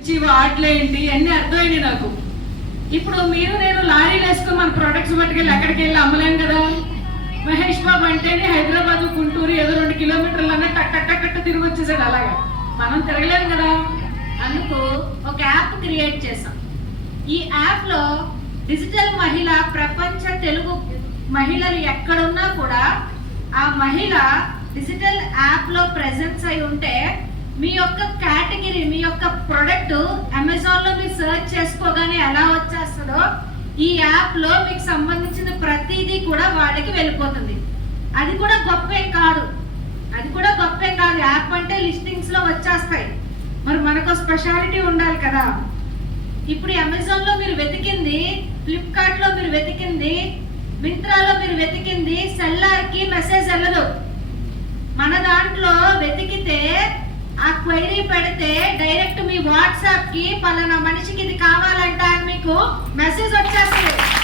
గురించి వాటిలేంటి అన్నీ అర్థమైనాయి నాకు. ఇప్పుడు మీరు నేను లారీలు వేసుకుని మన ప్రొడక్ట్స్ పట్టుకెళ్ళి ఎక్కడికి వెళ్ళి అమ్మలేం కదా. మహేష్ బాబు అంటేనే హైదరాబాద్ గుంటూరు ఏదో 2 కిలోమీటర్లన్నా టక్ తిరిగి వచ్చేసాడు. అలాగా మనం తిరగలేం కదా. అందుకు ఒక యాప్ క్రియేట్ చేసాం. ఈ యాప్లో డిజిటల్ మహిళ, ప్రపంచ తెలుగు మహిళలు ఎక్కడున్నా కూడా ఆ మహిళ డిజిటల్ యాప్లో ప్రెజెన్స్ అయి ఉంటే మీ యొక్క కేటగిరీ, మీ యొక్క ప్రొడక్ట్ అమెజాన్లో మీరు సెర్చ్ చేసుకోగానే ఎలా వచ్చేస్తుందో ఈ యాప్లో మీకు సంబంధించిన ప్రతిదీ కూడా వాళ్ళకి వెళ్ళిపోతుంది. అది కూడా గొప్పేం కాదు, యాప్ అంటే లిస్టింగ్స్లో వచ్చేస్తాయి. మరి మనకు స్పెషాలిటీ ఉండాలి కదా. ఇప్పుడు అమెజాన్లో మీరు వెతికింది, ఫ్లిప్కార్ట్లో మీరు వెతికింది, మింత్రాలో మీరు వెతికింది సెల్లర్కి మెసేజ్ వెళ్ళదు. మన దాంట్లో వెతికితే ఆ క్వైరీ పెడితే డైరెక్ట్ మీ వాట్సాప్కి పలానా మనిషికి ఇది కావాలంట అని మీకు మెసేజ్ వచ్చేస్తుంది.